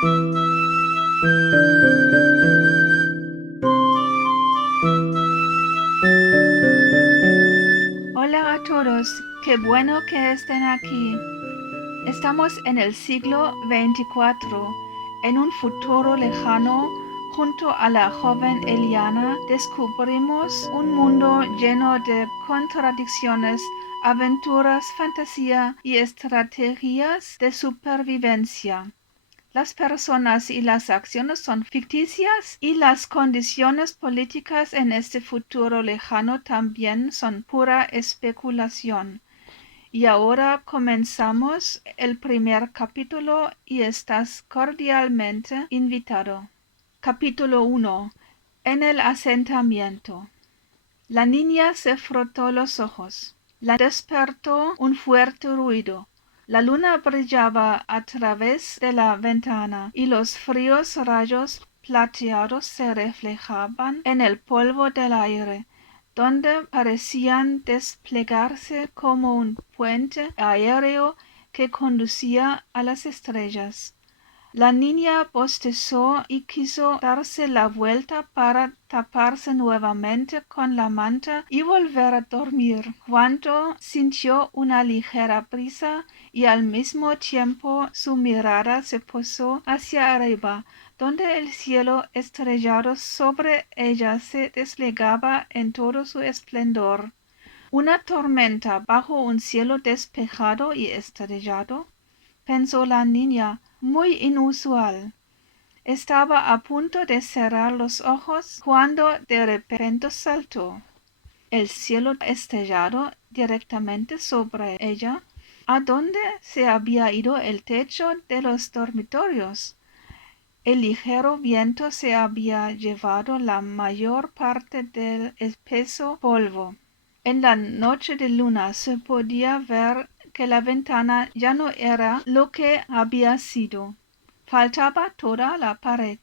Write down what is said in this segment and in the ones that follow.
Hola a todos, qué bueno que estén aquí. Estamos en el siglo XXIV, en un futuro lejano. Junto a la joven Eliana descubrimos un mundo lleno de contradicciones, aventuras, fantasía y estrategias de supervivencia. Las personas y las acciones son ficticias y las condiciones políticas en este futuro lejano también son pura especulación. Y ahora comenzamos el primer capítulo y estás cordialmente invitado. Capítulo 1. En el asentamiento. La niña se frotó los ojos. La despertó un fuerte ruido. La luna brillaba a través de la ventana y los fríos rayos plateados se reflejaban en el polvo del aire, donde parecían desplegarse como un puente aéreo que conducía a las estrellas. La niña bostezó y quiso darse la vuelta para taparse nuevamente con la manta y volver a dormir, cuando sintió una ligera brisa y al mismo tiempo su mirada se posó hacia arriba, donde el cielo estrellado sobre ella se desplegaba en todo su esplendor. ¿Una tormenta bajo un cielo despejado y estrellado?, pensó la niña, muy inusual. Estaba a punto de cerrar los ojos cuando de repente saltó. El cielo estrellado directamente sobre ella. ¿A dónde se había ido el techo de los dormitorios? El ligero viento se había llevado la mayor parte del espeso polvo. En la noche de luna se podía ver que la ventana ya no era lo que había sido. Faltaba toda la pared.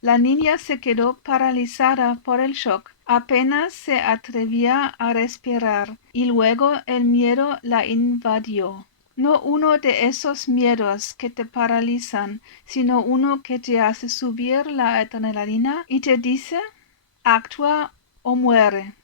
La niña se quedó paralizada por el shock. Apenas se atrevía a respirar y luego el miedo la invadió. No uno de esos miedos que te paralizan, sino uno que te hace subir la adrenalina y te dice: actúa o muere.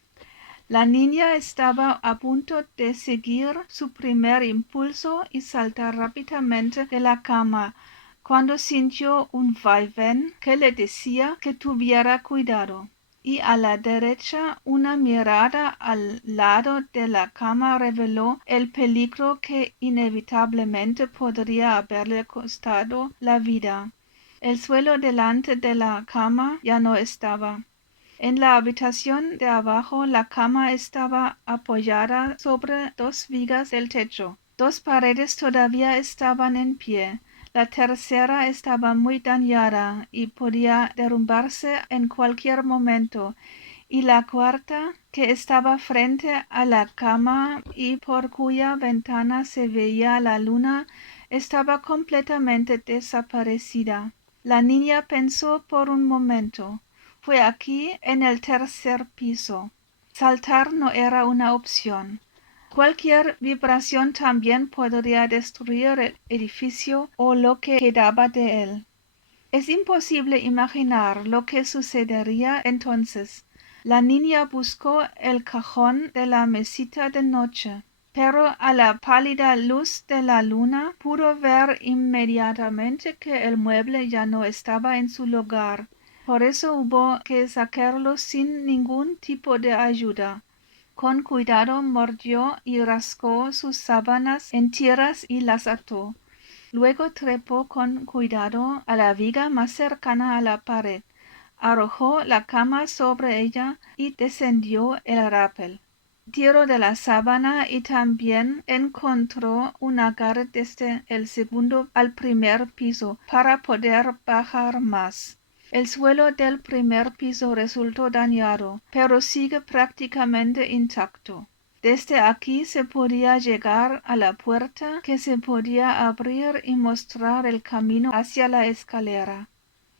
La niña estaba a punto de seguir su primer impulso y saltar rápidamente de la cama, cuando sintió un vaivén que le decía que tuviera cuidado, y a la derecha una mirada al lado de la cama reveló el peligro que inevitablemente podría haberle costado la vida. El suelo delante de la cama ya no estaba. En la habitación de abajo la cama estaba apoyada sobre dos vigas del techo. Dos paredes todavía estaban en pie. La tercera estaba muy dañada y podía derrumbarse en cualquier momento, y la cuarta, que estaba frente a la cama y por cuya ventana se veía la luna, estaba completamente desaparecida. La niña pensó por un momento. Fue aquí, en el tercer piso. Saltar no era una opción. Cualquier vibración también podría destruir el edificio o lo que quedaba de él. Es imposible imaginar lo que sucedería entonces. La niña buscó el cajón de la mesita de noche, pero a la pálida luz de la luna pudo ver inmediatamente que el mueble ya no estaba en su lugar. Por eso hubo que sacarlo sin ningún tipo de ayuda. Con cuidado mordió y rascó sus sábanas enteras y las ató. Luego trepó con cuidado a la viga más cercana a la pared, arrojó la cama sobre ella y descendió el rapel. Tiró de la sábana y también encontró un agarre desde el segundo al primer piso para poder bajar más. El suelo del primer piso resultó dañado, pero sigue prácticamente intacto. Desde aquí se podía llegar a la puerta, que se podía abrir y mostrar el camino hacia la escalera.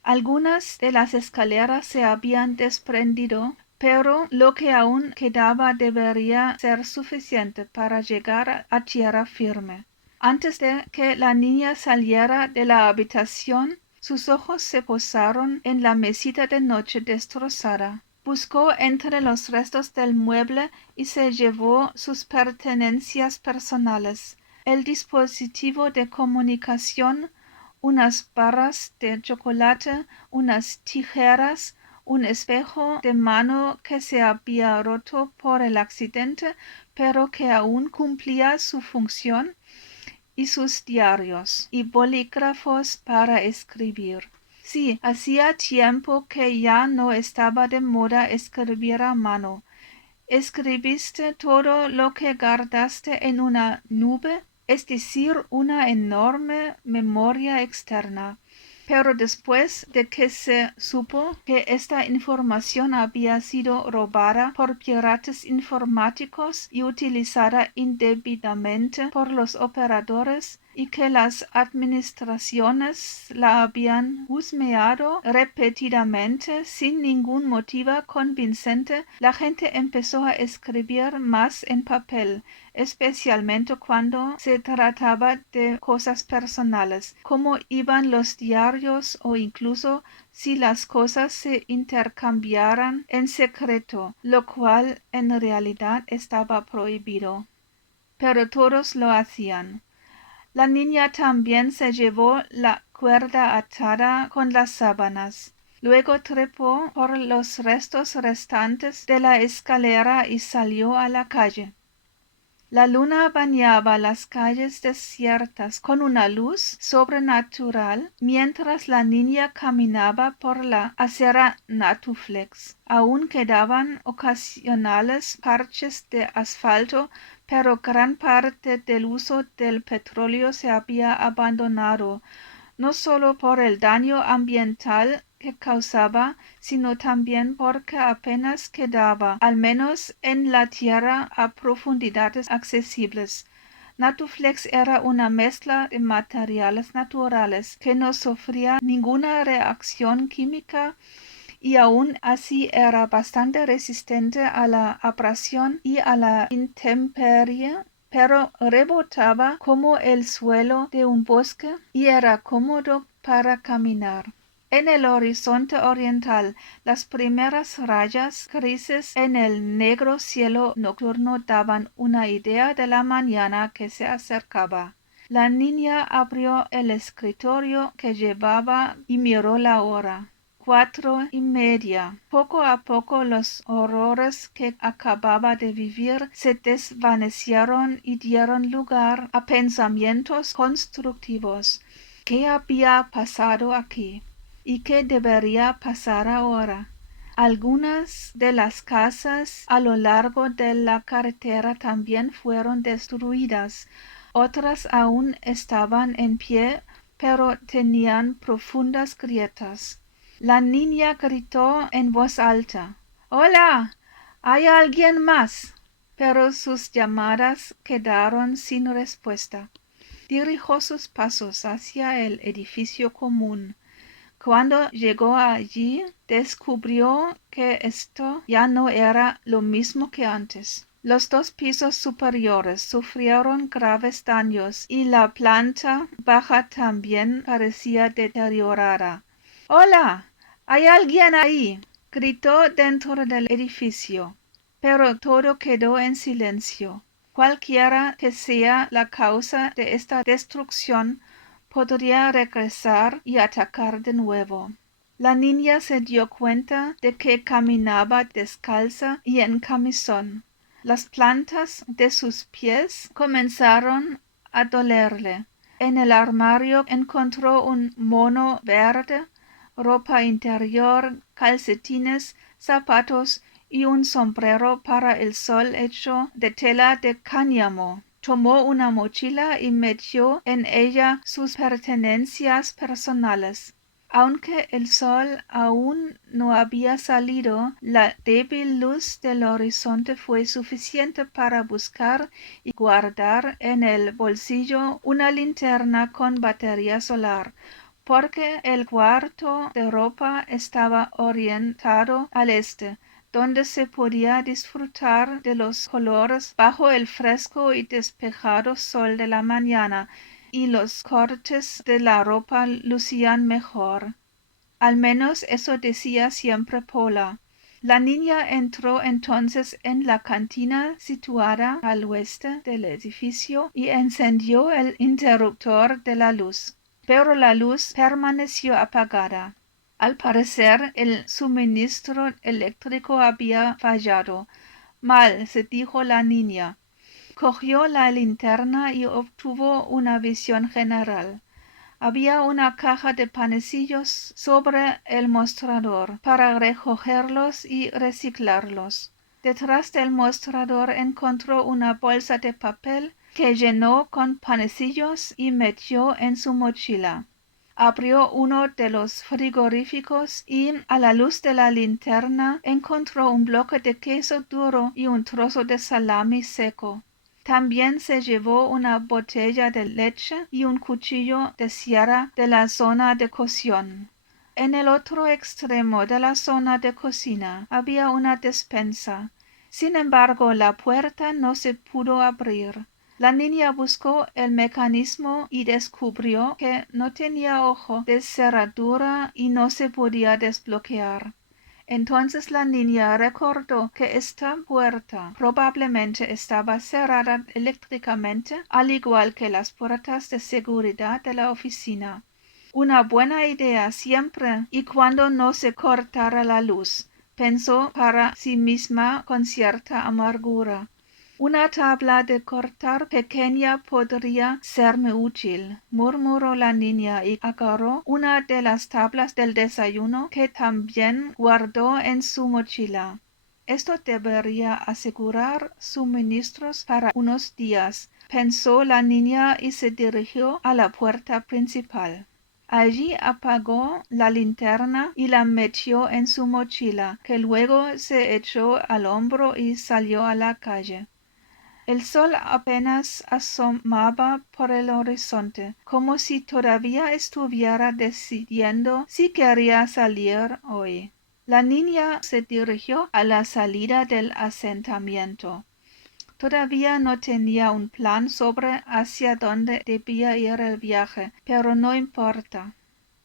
Algunas de las escaleras se habían desprendido, pero lo que aún quedaba debería ser suficiente para llegar a tierra firme. Antes de que la niña saliera de la habitación, Sus ojos se posaron en la mesita de noche destrozada. Buscó entre los restos del mueble y se llevó sus pertenencias personales, el dispositivo de comunicación, unas barras de chocolate, unas tijeras, un espejo de mano que se había roto por el accidente, pero que aún cumplía su función, y sus diarios y bolígrafos para escribir. Sí, hacía tiempo que ya no estaba de moda escribir a mano. ¿Escribiste todo lo que guardaste en una nube? Es decir, una enorme memoria externa. Pero después de que se supo que esta información había sido robada por piratas informáticos y utilizada indebidamente por los operadores, y que las administraciones la habían husmeado repetidamente sin ningún motivo convincente, la gente empezó a escribir más en papel, especialmente cuando se trataba de cosas personales, como iban los diarios o incluso si las cosas se intercambiaran en secreto, lo cual en realidad estaba prohibido. Pero todos lo hacían. La niña también se llevó la cuerda atada con las sábanas. Luego trepó por los restos restantes de la escalera y salió a la calle. La luna bañaba las calles desiertas con una luz sobrenatural mientras la niña caminaba por la acera Natuflex. Aún quedaban ocasionales parches de asfalto, pero gran parte del uso del petróleo se había abandonado, no solo por el daño ambiental que causaba, sino también porque apenas quedaba, al menos en la tierra a profundidades accesibles. Natuflex era una mezcla de materiales naturales que no sufría ninguna reacción química y aun así era bastante resistente a la abrasión y a la intemperie, pero rebotaba como el suelo de un bosque y era cómodo para caminar. En el horizonte oriental, las primeras rayas grises en el negro cielo nocturno daban una idea de la mañana que se acercaba. La niña abrió el escritorio que llevaba y miró la hora. 4:30. Poco a poco los horrores que acababa de vivir se desvanecieron y dieron lugar a pensamientos constructivos. ¿Qué había pasado aquí? ¿Y qué debería pasar ahora? Algunas de las casas a lo largo de la carretera también fueron destruidas, otras aún estaban en pie, pero tenían profundas grietas. La niña gritó en voz alta: «¡Hola! ¿Hay alguien más?». Pero sus llamadas quedaron sin respuesta. Dirigió sus pasos hacia el edificio común. Cuando llegó allí, descubrió que esto ya no era lo mismo que antes. Los 2 pisos superiores sufrieron graves daños y la planta baja también parecía deteriorada. «¡Hola! ¿Hay alguien ahí?», gritó dentro del edificio. Pero todo quedó en silencio. Cualquiera que sea la causa de esta destrucción, podría regresar y atacar de nuevo. La niña se dio cuenta de que caminaba descalza y en camisón. Las plantas de sus pies comenzaron a dolerle. En el armario encontró un mono verde, ropa interior, calcetines, zapatos y un sombrero para el sol hecho de tela de cáñamo. Tomó una mochila y metió en ella sus pertenencias personales. Aunque el sol aún no había salido, la débil luz del horizonte fue suficiente para buscar y guardar en el bolsillo una linterna con batería solar, porque el cuarto de ropa estaba orientado al este, donde se podía disfrutar de los colores bajo el fresco y despejado sol de la mañana, y los cortes de la ropa lucían mejor. Al menos eso decía siempre Paula. La niña entró entonces en la cantina situada al oeste del edificio y encendió el interruptor de la luz. Pero la luz permaneció apagada. Al parecer el suministro eléctrico había fallado. Mal, se dijo la niña. Cogió la linterna y obtuvo una visión general. Había una caja de panecillos sobre el mostrador para recogerlos y reciclarlos. Detrás del mostrador encontró una bolsa de papel que llenó con panecillos y metió en su mochila. Abrió uno de los frigoríficos y, a la luz de la linterna, encontró un bloque de queso duro y un trozo de salami seco. También se llevó una botella de leche y un cuchillo de sierra de la zona de cocción. En el otro extremo de la zona de cocina había una despensa. Sin embargo, la puerta no se pudo abrir. La niña buscó el mecanismo y descubrió que no tenía ojo de cerradura y no se podía desbloquear. Entonces la niña recordó que esta puerta probablemente estaba cerrada eléctricamente, al igual que las puertas de seguridad de la oficina. Una buena idea siempre y cuando no se cortara la luz, pensó para sí misma con cierta amargura. Una tabla de cortar pequeña podría serme útil, murmuró la niña y agarró una de las tablas del desayuno que también guardó en su mochila. Esto debería asegurar suministros para unos días, pensó la niña y se dirigió a la puerta principal. Allí apagó la linterna y la metió en su mochila, que luego se echó al hombro y salió a la calle. El sol apenas asomaba por el horizonte, como si todavía estuviera decidiendo si quería salir hoy. La niña se dirigió a la salida del asentamiento. Todavía no tenía un plan sobre hacia dónde debía ir el viaje, pero no importa.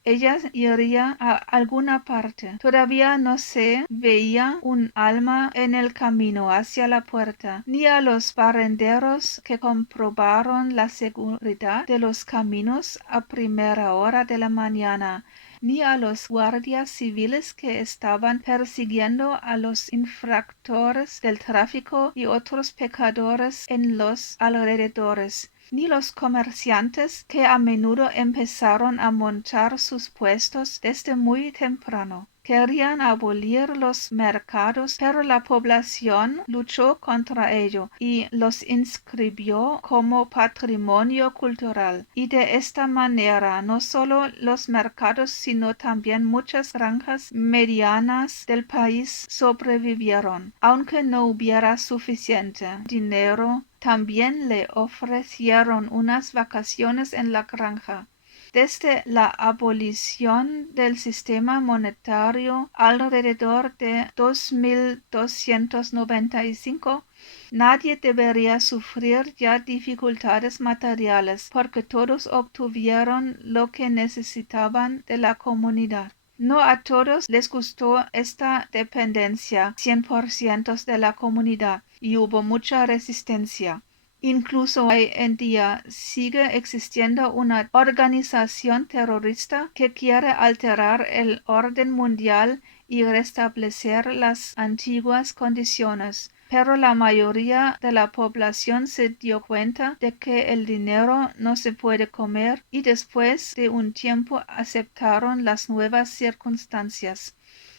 Ella iría a alguna parte. Todavía no se veía un alma en el camino hacia la puerta, ni a los barrenderos que comprobaron la seguridad de los caminos a primera hora de la mañana, ni a los guardias civiles que estaban persiguiendo a los infractores del tráfico y otros pecadores en los alrededores, ni los comerciantes que a menudo empezaron a montar sus puestos desde muy temprano. Querían abolir los mercados, pero la población luchó contra ello y los inscribió como patrimonio cultural. Y de esta manera no solo los mercados, sino también muchas granjas medianas del país sobrevivieron. Aunque no hubiera suficiente dinero, también le ofrecieron unas vacaciones en la granja. Desde la abolición del sistema monetario alrededor de 2295, nadie debería sufrir ya dificultades materiales porque todos obtuvieron lo que necesitaban de la comunidad. No a todos les gustó esta dependencia 100% de la comunidad y hubo mucha resistencia. Incluso hoy en día sigue existiendo una organización terrorista que quiere alterar el orden mundial y restablecer las antiguas condiciones. Pero la mayoría de la población se dio cuenta de que el dinero no se puede comer y después de un tiempo aceptaron las nuevas circunstancias.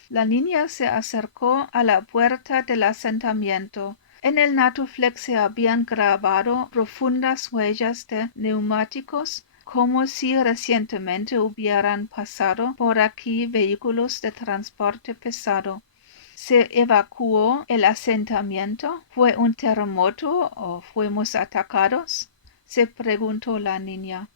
La niña se acercó a la puerta del asentamiento. En el Natuflex se habían grabado profundas huellas de neumáticos, como si recientemente hubieran pasado por aquí vehículos de transporte pesado. ¿Se evacuó el asentamiento? ¿Fue un terremoto o fuimos atacados? Se preguntó la niña.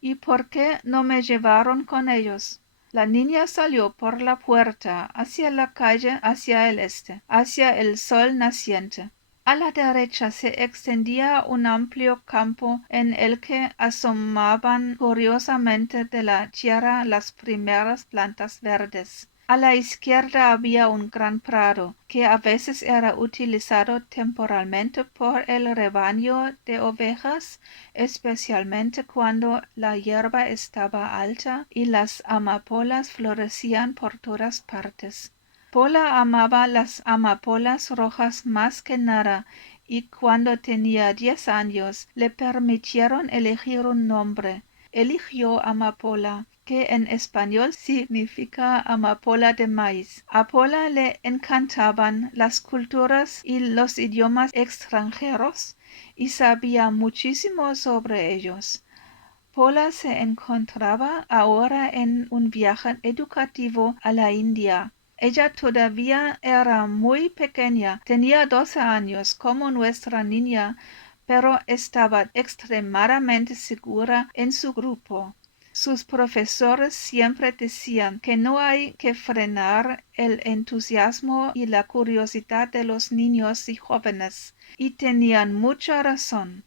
¿Y por qué no me llevaron con ellos? La niña salió por la puerta hacia la calle, hacia el este, hacia el sol naciente. A la derecha se extendía un amplio campo en el que asomaban curiosamente de la tierra las primeras plantas verdes. A la izquierda había un gran prado, que a veces era utilizado temporalmente por el rebaño de ovejas, especialmente cuando la hierba estaba alta y las amapolas florecían por todas partes. Pola amaba las amapolas rojas más que nada, y cuando tenía 10 años le permitieron elegir un nombre. Eligió Amapola, que en español significa amapola de maíz. A Pola le encantaban las culturas y los idiomas extranjeros y sabía muchísimo sobre ellos. Pola se encontraba ahora en un viaje educativo a la India. Ella todavía era muy pequeña, tenía 12 años como nuestra niña, pero estaba extremadamente segura en su grupo. Sus profesores siempre decían que no hay que frenar el entusiasmo y la curiosidad de los niños y jóvenes, y tenían mucha razón.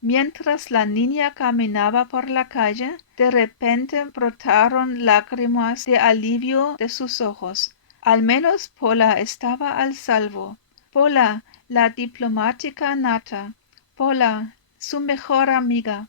Mientras la niña caminaba por la calle, de repente brotaron lágrimas de alivio de sus ojos. Al menos Pola estaba al salvo. Pola, la diplomática nata. Pola, su mejor amiga.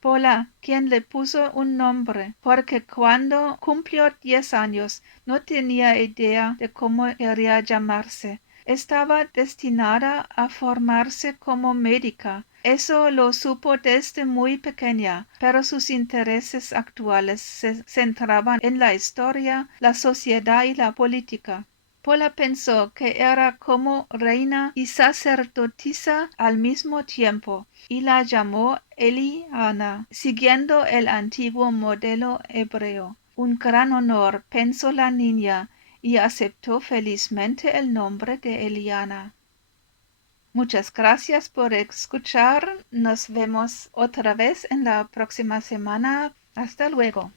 Pola, quien le puso un nombre, porque cuando cumplió 10 años no tenía idea de cómo quería llamarse. Estaba destinada a formarse como médica. Eso lo supo desde muy pequeña, pero sus intereses actuales se centraban en la historia, la sociedad y la política. Pola pensó que era como reina y sacerdotisa al mismo tiempo, y la llamó Eliana, siguiendo el antiguo modelo hebreo. Un gran honor, pensó la niña, y aceptó felizmente el nombre de Eliana. Muchas gracias por escuchar. Nos vemos otra vez en la próxima semana. Hasta luego.